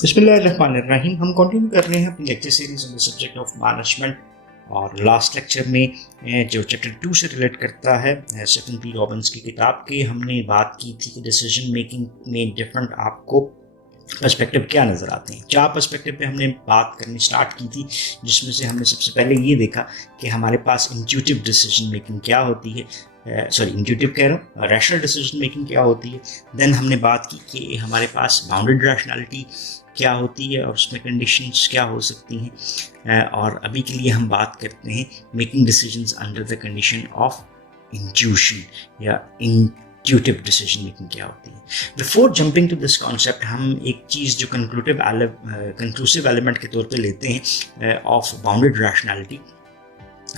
बिस्मिल्लाहिर्रहमानिर्रहीम। हम कंटिन्यू कर रहे हैं अपनी lecture series on the subject of management और लास्ट लेक्चर में जो चैप्टर 2 से रिलेट करता है स्टीफन पी रॉबिन्स की किताब की, हमने बात की थी कि डिसीजन मेकिंग में डिफरेंट आपको पर्सपेक्टिव क्या नज़र आते हैं। 4 पर्सपेक्टिव पे हमने बात करनी स्टार्ट की थी, जिसमें से हमने सबसे पहले ये देखा कि हमारे पास इंट्यूटिव डिसीजन मेकिंग क्या होती है, इंट्यूटिव कह रहा हूँ, रैशनल डिसीजन मेकिंग क्या होती है। देन हमने बात की कि हमारे पास बाउंडेड रैशनैलिटी क्या होती है और उसमें कंडीशंस क्या हो सकती हैं, और अभी के लिए हम बात करते हैं making decisions under the condition of intuition या इंट्यूटिव डिसीजन मेकिंग क्या होती है। Before jumping to this concept, हम एक चीज़ जो कंक्लूसिव एलिमेंट के तौर पे लेते हैं of bounded rationality,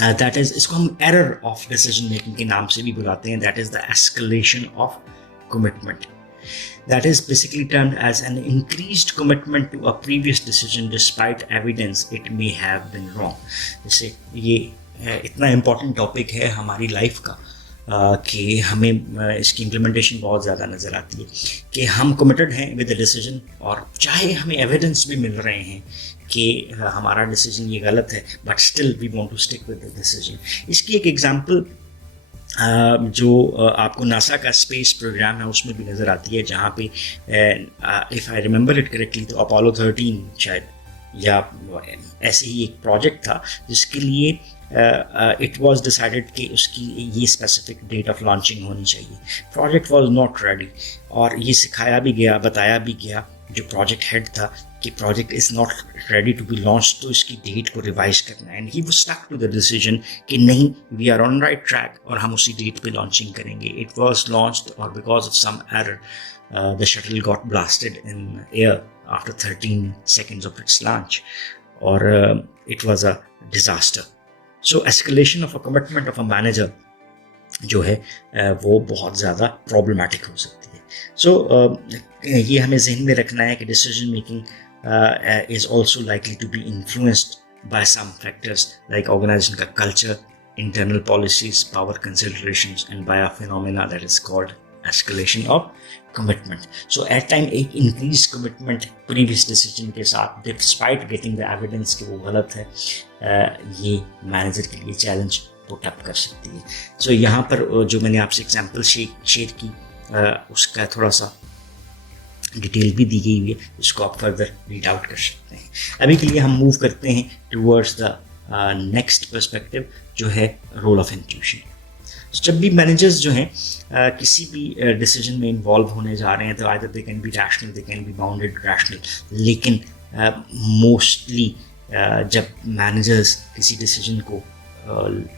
that is, इसको हम एरर ऑफ डिसीजन मेकिंग के नाम से भी बुलाते हैं। That is the escalation of commitment. That is basically termed as an increased commitment to a previous decision despite evidence it may have been wrong. जैसे ये इतना इम्पॉर्टेंट टॉपिक है हमारी लाइफ का कि हमें इसकी इम्प्लीमेंटेशन बहुत ज़्यादा नज़र आती है कि हम कमिटेड हैं विद द डिसीजन, और चाहे हमें एविडेंस भी मिल रहे हैं कि हमारा डिसीजन ये गलत है, but still we want to stick with the decision. इसकी एक एग्जांपल जो आपको नासा का स्पेस प्रोग्राम है उसमें भी नज़र आती है, जहाँ पे if I remember it correctly तो अपोलो 13 शायद या ऐसे ही एक प्रोजेक्ट था जिसके लिए इट वाज डिसाइडेड कि उसकी ये स्पेसिफिक डेट ऑफ लॉन्चिंग होनी चाहिए. प्रोजेक्ट वाज नॉट रेडी, और ये सिखाया भी गया, बताया भी गया जो प्रोजेक्ट हेड था कि project is not ready to be launch, तो इसकी डेट को रिवाइज करना है. And he was stuck to the decision कि नहीं, we are on right track और हम उसी डेट पे लॉन्चिंग करेंगे. इट वाज लॉन्च्ड, और because of some error the shuttle got blasted in air after 13 seconds of its launch, or it was a disaster. So escalation of a commitment of a manager जो है वो बहुत ज़्यादा problematic हो सकती है. सो ये हमें जहन में रखना है कि decision making is also likely to be influenced by some factors like organisation का culture, internal policies, power considerations, and by a phenomena that is called escalation of commitment. So at time एक increased commitment previous decision के साथ, despite getting the evidence कि वो गलत है, ये manager के लिए चैलेंज पुट अप कर सकती है. सो यहाँ पर जो मैंने आपसे एग्जांपल शेयर की उसका थोड़ा सा डिटेल भी दी गई हुई है, इसको आप फर्दर रीड आउट कर सकते हैं. अभी के लिए हम मूव करते हैं टूवर्ड्स द नेक्स्ट पर्सपेक्टिव जो है रोल ऑफ इंट्यूशन. जब भी मैनेजर्स जो हैं किसी भी डिसीजन में इन्वॉल्व होने जा रहे हैं तो either they can be rational, they can be bounded rational, लेकिन मोस्टली जब मैनेजर्स किसी डिसीजन को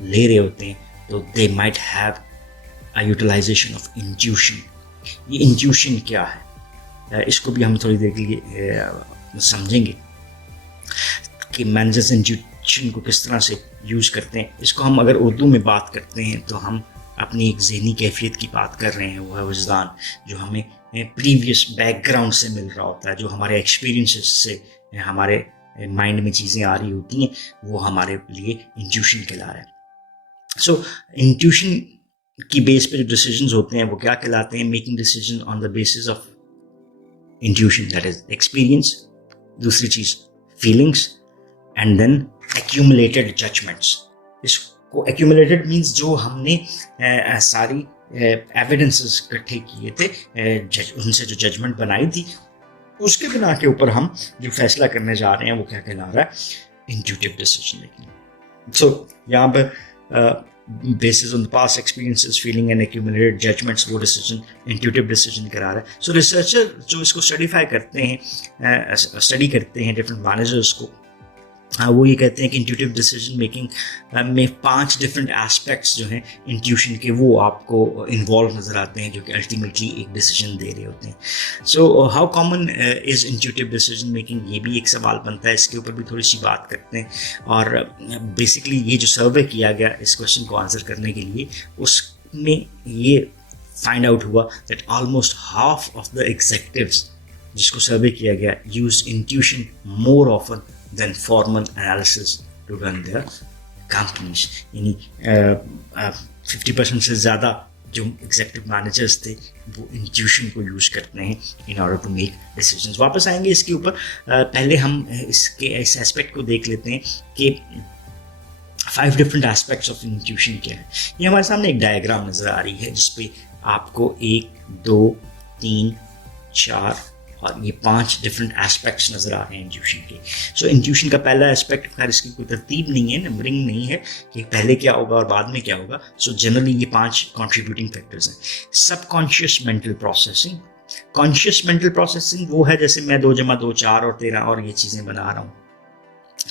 ले रहे होते हैं तो they might have a utilization of intuition. ये इंट्यूशन क्या है, इसको भी हम थोड़ी देर के लिए समझेंगे कि मैनेजर्स इंट्यूशन को किस तरह से यूज़ करते हैं. इसको हम अगर उर्दू में बात करते हैं तो हम अपनी एक ज़हनी कैफियत की बात कर रहे हैं. वो है वजदान, जो हमें प्रीवियस बैकग्राउंड से मिल रहा होता है, जो हमारे एक्सपीरियंसेस से हमारे माइंड में चीज़ें आ रही होती हैं, वो हमारे लिए इंट्यूशन कहला रहा है. सो इंट्यूशन की बेस पे जो डिसीजंस होते हैं वो क्या कहलाते हैं? Making decision on the basis of intuition, that is experience. दूसरी चीज़ feelings, and then accumulated judgments. इसको accumulated means जो हमने सारी evidences इकट्ठे किए थे, उनसे जो जजमेंट बनाई थी, उसके बिना के ऊपर हम जो फैसला करने जा रहे हैं वो क्या कहला रहा है? Intuitive decision making. सो यहाँ पर basis on the past experiences, feeling and accumulated judgments, वो डिसीजन इंट्यूटिव डिसीजन करा रहा है. सो रिसर्चर जो इसको स्टडी करते हैं डिफरेंट मैनेजर्स को, वो ये कहते हैं कि इंट्यूटिव डिसीजन मेकिंग में 5 डिफरेंट एस्पेक्ट्स जो हैं इंट्यूशन के, वो आपको इन्वॉल्व नज़र आते हैं, जो कि अल्टीमेटली एक डिसीजन दे रहे होते हैं. So how common is intuitive decision making, ये भी एक सवाल बनता है. इसके ऊपर भी थोड़ी सी बात करते हैं. और बेसिकली ये जो सर्वे किया गया इस क्वेश्चन को आंसर करने के लिए, उसमें ये फाइंड आउट हुआ that almost half of the executives जिसको सर्वे किया गया use intuition more often than formal analysis to run their companies. यानी 50% से ज़्यादा जो एग्जीक्यूटिव मैनेजर्स थे वो इंट्यूशन को यूज़ करते हैं in order to make decisions. वापस आएंगे इसके ऊपर, पहले हम इसके इस एस्पेक्ट को देख लेते हैं कि 5 डिफरेंट एस्पेक्ट्स ऑफ इंट्यूशन क्या है। ये हमारे सामने एक डायग्राम नज़र आ रही है जिसपे आपको 1 2 3 4 और ये 5 डिफरेंट एस्पेक्ट्स नज़र आ रहे हैं इंट्यूशन के। सो इंट्यूशन का पहला एस्पेक्ट, खैर इसकी कोई तरतीब नहीं है, नंबरिंग नहीं है कि पहले क्या होगा और बाद में क्या होगा। सो जनरली ये 5 कंट्रीब्यूटिंग फैक्टर्स हैं। Subconscious mental processing. Conscious mental processing वो है जैसे मैं 2 + 2 4 और 13 और ये चीज़ें बना रहा हूँ,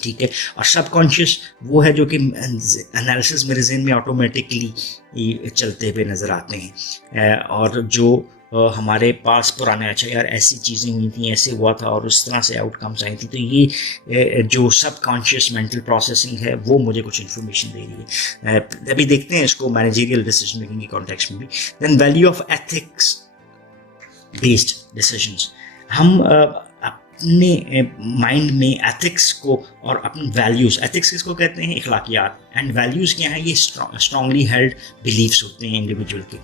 ठीक है। और सबकॉन्शियस वो है जो कि एनालिसिस मेरे ज़हन में ऑटोमेटिकली चलते हुए नज़र आते हैं, और जो हमारे पास पुराने, अच्छा यार ऐसी चीज़ें हुई थी, ऐसे हुआ था और उस तरह से आउटकम्स आई थी, तो ये जो सबकॉन्शियस मेंटल प्रोसेसिंग है वो मुझे कुछ इन्फॉर्मेशन दे रही है। अभी देखते हैं इसको मैनेजरियल डिसीजन मेकिंग के कॉन्टेक्स्ट में भी। Then value of ethics based decisions. हम अपने माइंड में एथिक्स को और अपनी वैल्यूज़, एथिक्स किसको कहते हैं, इखलाकियात, एंड वैल्यूज़ क्या हैं, ये स्ट्रांगली हेल्ड बिलीव्स होते हैं इंडिविजुअल के,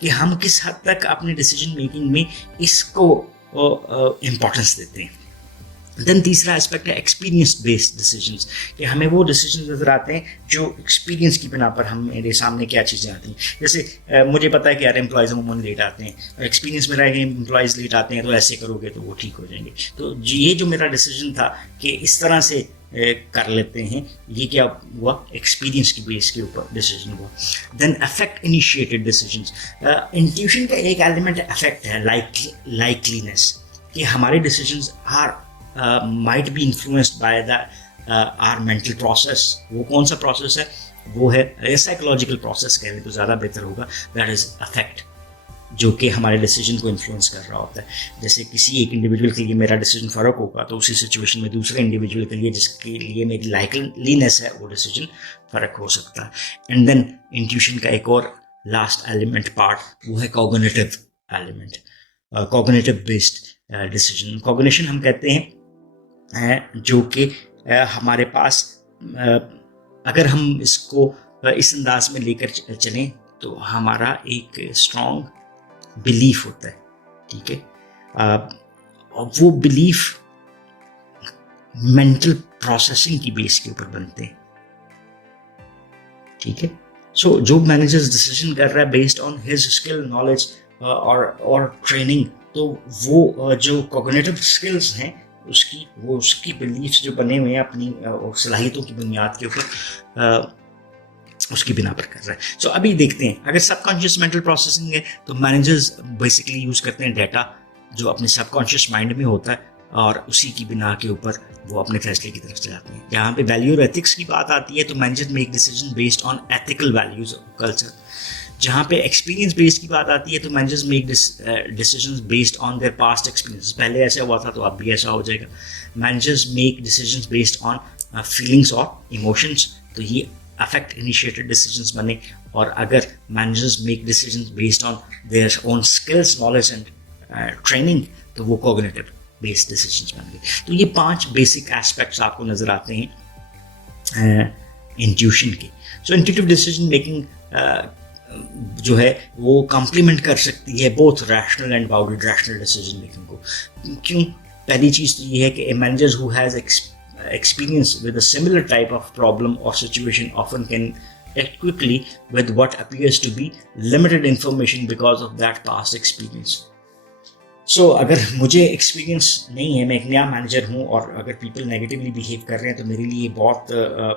कि हम किस हद तक अपने डिसीजन मेकिंग में इसको इम्पोर्टेंस देते हैं। देन तीसरा एस्पेक्ट है एक्सपीरियंस बेस्ड डिसीजंस, कि हमें वो डिसीजन नज़र आते हैं जो एक्सपीरियंस की बिना पर हम मेरे सामने क्या चीज़ें आती हैं। जैसे मुझे पता है कि यार एम्प्लॉयज़ अमूमन लेट आते हैं, एक्सपीरियंस मेरा है कि एम्प्लॉयज़ लेट आते हैं तो ऐसे करोगे तो वो ठीक हो जाएंगे। तो ये जो मेरा डिसीजन था कि इस तरह से कर लेते हैं, ये क्या हुआ, एक्सपीरियंस की बेस के ऊपर डिसीजन हुआ। Then affect initiated decisions. Intuition का एक एलिमेंट अफेक्ट है, लाइकलीनेस, कि हमारे decisions are might be influenced by the our mental process। वो कौन सा प्रोसेस है, वो है साइकोलॉजिकल प्रोसेस, कहने तो ज़्यादा बेहतर होगा, दैट इज़ अफेक्ट, जो कि हमारे डिसीजन को इन्फ्लुएंस कर रहा होता है। जैसे किसी एक इंडिविजुअल के लिए मेरा डिसीजन फ़र्क होगा तो उसी सिचुएशन में दूसरे इंडिविजुअल के लिए जिसके लिए मेरी लाइकलीनेस है वो डिसीजन फ़र्क हो सकता है। एंड देन इंट्यूशन का एक और लास्ट एलिमेंट पार्ट वो है cognitive element, cognitive based decision. Cognition हम कहते हैं जो कि हमारे पास, अगर हम इसको इस अंदाज में लेकर चलें तो हमारा एक स्ट्रॉन्ग बिलीफ होता है, ठीक है। और वो बिलीफ मेंटल प्रोसेसिंग की बेस के ऊपर बनते हैं, ठीक है। सो जो मैनेजर्स डिसीजन कर रहा है based on his skill, knowledge और ट्रेनिंग, तो वो जो कॉग्निटिव स्किल्स हैं उसकी बिलीफ्स जो बने हुए हैं अपनी सलाहियतों की बुनियाद के ऊपर, उसकी बिना पर कर रहा है। सो अभी देखते हैं, अगर सबकॉन्शियस मेंटल प्रोसेसिंग है तो मैनेजर्स बेसिकली यूज़ करते हैं डाटा जो अपने सबकॉन्शियस माइंड में होता है और उसी की बिना के ऊपर वो अपने फैसले की तरफ चलाते हैं। जहाँ पे वैल्यू और एथिक्स की बात आती है तो manager make decision based on ethical values और कल्चर। जहाँ पे एक्सपीरियंस बेस्ड की बात आती है तो managers make decisions based on their past experience, पहले ऐसा हुआ था तो अब भी ऐसा हो जाएगा। Managers make decisions based on feelings और इमोशंस, तो ये अफेक्ट इनिशिएटेड डिसीजंस बने। और अगर managers make decisions based on their own skills, knowledge and training, तो वो कॉग्निटिव बेस्ड डिसीजंस बन गए। तो ये 5 बेसिक एस्पेक्ट्स आपको नजर आते हैं इंट्यूशन के। सो इंट्यूटिव डिसीजन मेकिंग जो है वो कॉम्प्लीमेंट कर सकती है both rational and bounded rational decision making को। क्यों? पहली चीज़ तो ये है कि a manager who has experience with a similar type of problem or situation often can act quickly with what appears to be limited information because of that past experience. So अगर मुझे एक्सपीरियंस नहीं है, मैं एक नया manager हूँ और अगर पीपल नेगेटिवली बिहेव कर रहे हैं तो मेरे लिए बहुत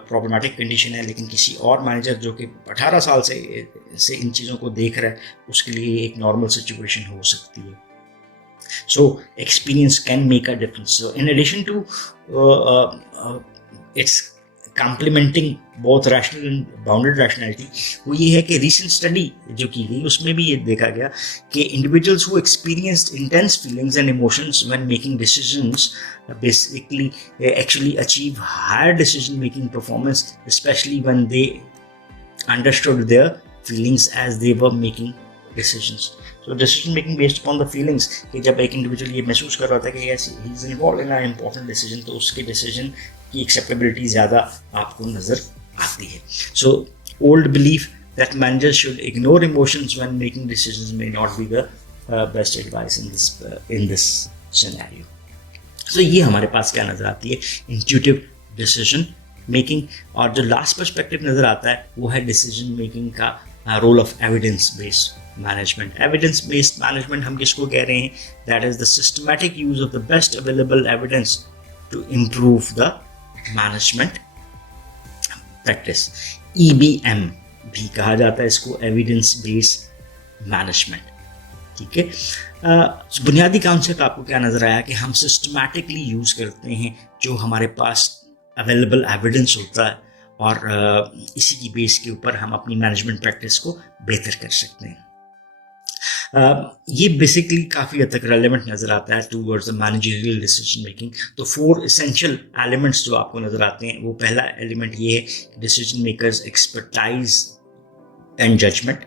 प्रॉब्लमेटिक कंडीशन है, लेकिन किसी और मैनेजर जो कि 18 साल से इन चीज़ों को देख रहा है उसके लिए एक नॉर्मल सिचुएशन हो सकती है। So experience can make a difference. So in addition to it's complementing both rational and bounded rationality, वो ये है कि recent study जो की गई उसमें भी ये देखा गया कि individuals who experienced intense feelings and emotions when making decisions basically actually achieve higher decision making performance, especially when they understood their feelings as they were making decisions. So decision making based upon the feelings, कि जब एक individual ये महसूस कर रहा था कि yes he is involved in an important decision, तो उसके डिसीजन की एक्सेप्टेबिलिटी ज़्यादा आपको नज़र आती है। So old belief that managers should ignore emotions when making decisions may not be the best advice in this scenario. So ये हमारे पास क्या नज़र आती है, इंट्यूटिव डिसीजन मेकिंग. और जो लास्ट पर्सपेक्टिव नज़र आता है वो है डिसीजन मेकिंग का role of evidence based management. Evidence based management हम किसको कह रहे हैं? That is the systematic use of the best available evidence to improve the management practice. EBM भी कहा जाता है इसको, एविडेंस बेस्ड मैनेजमेंट. ठीक है. बुनियादी कॉन्सेप्ट आपको क्या नज़र आया कि हम सिस्टमैटिकली यूज़ करते हैं जो हमारे पास अवेलेबल एविडेंस होता है, और इसी की बेस के ऊपर हम अपनी मैनेजमेंट प्रैक्टिस को बेहतर कर सकते हैं. ये बेसिकली काफ़ी हद तक रेलेवेंट नज़र आता है towards the managerial decision making. तो 4 एसेंशियल एलिमेंट्स जो आपको नज़र आते हैं, वो पहला एलिमेंट ये है decision makers expertise and judgment,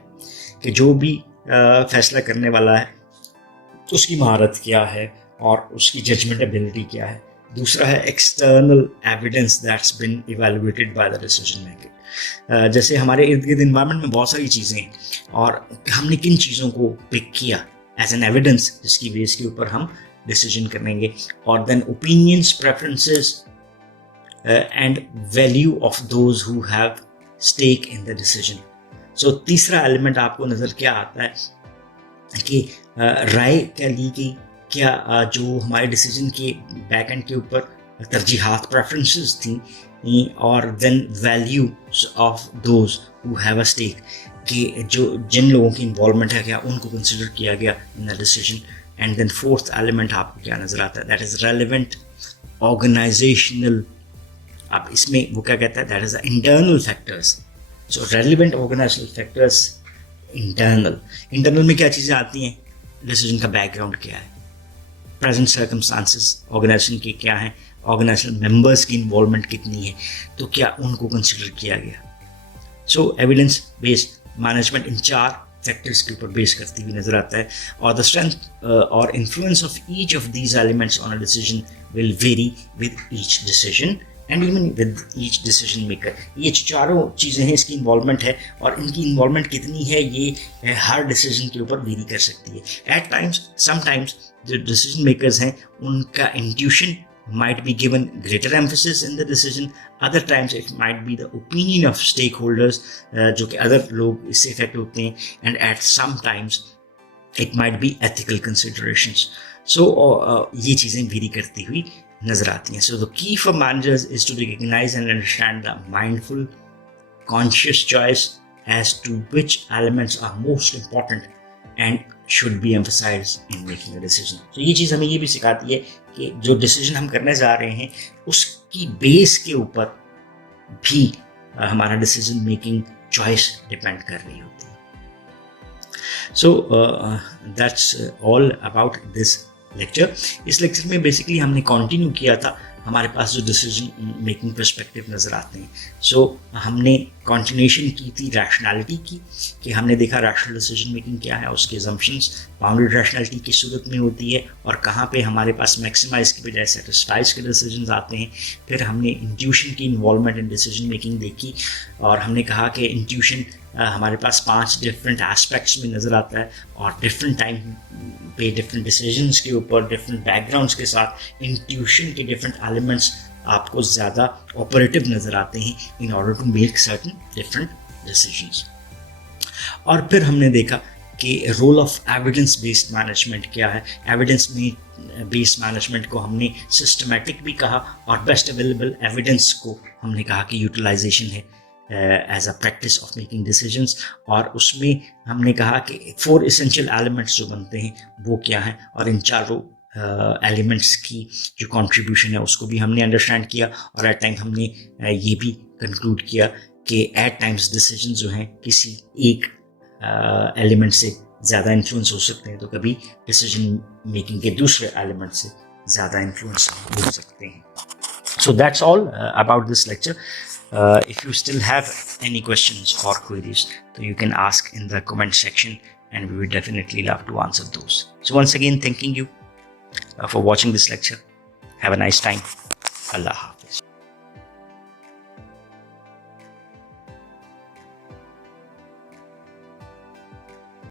कि जो भी फैसला करने वाला है उसकी महारत क्या है और उसकी जजमेंट एबिलिटी क्या है. दूसरा है external evidence that's bin evaluated by the decision maker. जैसे हमारे इर्द गिर्द इन्वायरमेंट में बहुत सारी चीज़ें हैं और हमने किन चीज़ों को पिक किया एज एन एविडेंस जिसकी बेस के ऊपर हम डिसीजन करेंगे. और then opinions, preferences and value of those who have stake in the decision. So तीसरा एलिमेंट आपको नज़र क्या आता है कि राय क्या ली गई, क्या जो हमारे डिसीजन के बैक एंड के ऊपर तरजीहात, प्रेफरेंसेस थी, और then values of those who have a stake, कि जो जिन लोगों की इन्वॉल्वमेंट है क्या उनको कंसिडर किया गया in the decision. And then fourth element आपको क्या नज़र आता है, दैट इज़ रेलेवेंट ऑर्गेनाइजेशनल. अब इसमें वो क्या कहता है, that is the internal factors. So relevant organizational factors internal में क्या चीज़ें आती हैं, डिसीजन का बैकग्राउंड क्या है, प्रेजेंट सर्कमस्टांसेस ऑर्गेनाइजेशन के क्या हैं, ऑर्गेनाइजेशन मेंबर्स की इन्वॉल्वमेंट कितनी है, तो क्या उनको कंसिडर किया गया. सो एविडेंस बेस्ड मैनेजमेंट इन 4 फैक्टर्स के ऊपर बेस करती हुई नज़र आता है. और द स्ट्रेंथ और influence of each of these elements on a decision will very with each decision and even with each decision maker. ये चारों चीज़ें हैं, इसकी इन्वॉल्वमेंट है, और इनकी इन्वॉल्वमेंट कितनी है ये हर डिसीजन के ऊपर वेरी कर सकती है. एट टाइम्स, समटाइम्स जो डिसीजन मेकर्स हैं उनका intuition might be given greater emphasis in the decision. Other times it might be the opinion of stakeholders, जो कि other लोग इससे affect होते हैं, and at some times it might be ethical considerations. So ये चीज़ें vary करती हुई नज़र आती हैं. So the key for managers is to recognize and understand the mindful, conscious choice as to which elements are most important and should be emphasized in making a decision. So ये चीज़ हमें ये भी सिखाती है कि जो डिसीजन हम करने जा रहे हैं उसकी बेस के ऊपर भी हमारा डिसीजन मेकिंग चॉइस डिपेंड कर रही होती है. So that's all about this lecture. इस लेक्चर में बेसिकली हमने कंटिन्यू किया था, हमारे पास जो डिसीजन मेकिंग पर्सपेक्टिव नज़र आते हैं. सो हमने कंटिन्यूएशन की थी रैशनैलिटी की, कि हमने देखा रैशनल डिसीजन मेकिंग क्या है, उसके अजम्पशंस बाउंडेड रैशनैलिटी की सूरत में होती है, और कहाँ पे हमारे पास मैक्सिमाइज की बजाय सेटिस्फाइज के डिसीजन आते हैं. फिर हमने इंट्यूशन की इन्वॉल्वमेंट इन डिसीजन मेकिंग देखी, और हमने कहा कि इंट्यूशन हमारे पास 5 डिफरेंट एस्पेक्ट्स में नज़र आता है, और डिफरेंट टाइम पे डिफरेंट डिसीजंस के ऊपर डिफरेंट बैकग्राउंड्स के साथ इंट्यूशन के डिफरेंट एलिमेंट्स आपको ज़्यादा ऑपरेटिव नज़र आते हैं in order to make certain different decisions. और फिर हमने देखा कि role of evidence based management क्या है. एविडेंस बेस्ड मैनेजमेंट को हमने सिस्टमैटिक भी कहा, और बेस्ट अवेलेबल एविडेंस को हमने कहा कि यूटिलाइजेशन है as a practice of making decisions. और उसमें हमने कहा कि 4 एसेंशियल एलिमेंट्स जो बनते हैं वो क्या हैं, और इन चारों एलिमेंट्स की जो कंट्रीब्यूशन है उसको भी हमने अंडरस्टैंड किया. और एट टाइम हमने ये भी कंक्लूड किया कि एट टाइम्स डिसीजन जो हैं किसी एक एलिमेंट से ज़्यादा इन्फ्लुएंस हो सकते हैं, तो कभी डिसीजन मेकिंग के दूसरे एलिमेंट से ज़्यादा इन्फ्लुएंस हो सकते हैं. So that's all about this lecture. If you still have any questions or queries, so you can ask in the comment section, and we would definitely love to answer those. So once again, thanking you for watching this lecture. Have a nice time. Allah Hafiz.